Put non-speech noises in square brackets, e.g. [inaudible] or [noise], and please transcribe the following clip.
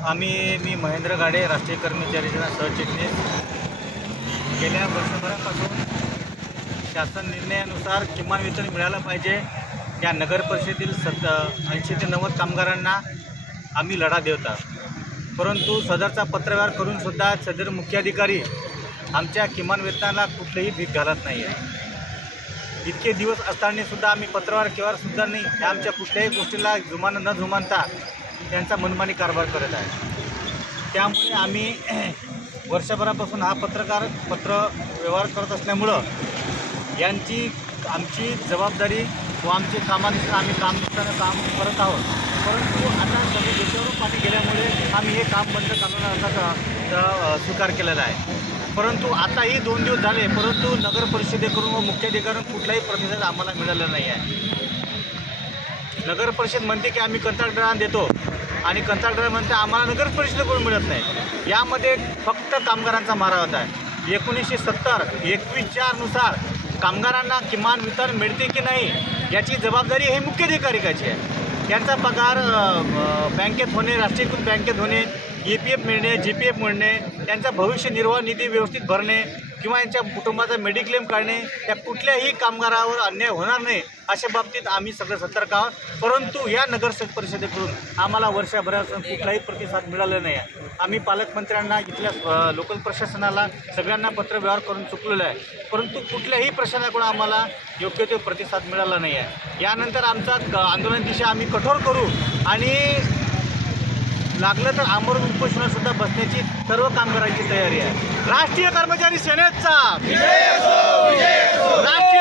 आम्ही मी महेंद्र गाडे राष्ट्रीय कर्मचारी सेना सहचिटणीस. गेल्या वर्षभरापासून शासन निर्णयानुसार किमान वेतन मिळालं पाहिजे. या नगर परिषदेतील सत ऐंशी ते नव्वद कामगारांना आम्ही लढा देवता परंतु सदरचा पत्रव्यवहार करूनसुद्धा सदर मुख्याधिकारी आमच्या किमान वेतनाला कुठलीही भीक घालत नाही आहे इतके दिवस असताना सुद्धा आम्ही पत्रव्यवहार केव्हा सुद्धा नाही. आमच्या कुठल्याही गोष्टीला जुमान न जुमानता त्यांचा मनमानी कारभार करत आहे. त्यामुळे आम्ही [clears throat] वर्षभरापासून हा पत्रकार पत्र व्यवहार करत असल्यामुळं यांची आमची जबाबदारी व आमची कामानुसार आम्ही काम काम करत आहोत. परंतु आता सगळे डोक्यावरून पाणी गेल्यामुळे आम्ही हे काम बंद करण्याचा असा स्वीकार केलेला आहे. परंतु आताही दोन दिवस झाले परंतु नगर परिषदेकडून व मुख्याधिकाऱ्यांकडून कुठलाही प्रतिसाद आम्हाला मिळाला नाही आहे. नगर परिषद म्हणते की आम्ही कंत्राटदारांना देतो. आणि कंत्राटदार म्हणते आम्हाला नगर परिषदेकडून मिळत नाही. यामध्ये फक्त कामगारांचा मारा होता आहे. एकोणीसशे सत्तर एकवीस चारनुसार कामगारांना किमान वितरण मिळते की नाही याची जबाबदारी हे मुख्याधिकारिकाची आहे. त्यांचा पगार बँकेत होणे राष्ट्रीयकृत बँकेत होणे ई पी एफ मिळणे जी पी एफ मिळणे त्यांचा भविष्य निर्वाह निधी व्यवस्थित भरणे किंवा यांच्या कुटुंबाचा मेडिक्लेम काढणे या कुठल्याही कामगारावर अन्याय होणार नाही अशा बाबतीत आम्ही सगळं सतर्क आहोत. परंतु या नगर परिषदेकडून आम्हाला वर्षभरापासून कुठलाही प्रतिसाद मिळाला नाही आहे. आम्ही पालकमंत्र्यांना इथल्या लोकल प्रशासनाला सगळ्यांना पत्रव्यवहार करून चुकलेलं आहे. परंतु कुठल्याही प्रशासनाकडून आम्हाला योग्य तो प्रतिसाद मिळाला नाही आहे. यानंतर आमचा क- आंदोलन दिशा आम्ही कठोर करू आणि लागलं तर आमरण उपोषणात सुद्धा बसण्याची सर्व कामगारांची तयारी आहे. राष्ट्रीय कर्मचारी सेनेचा. राष्ट्रीय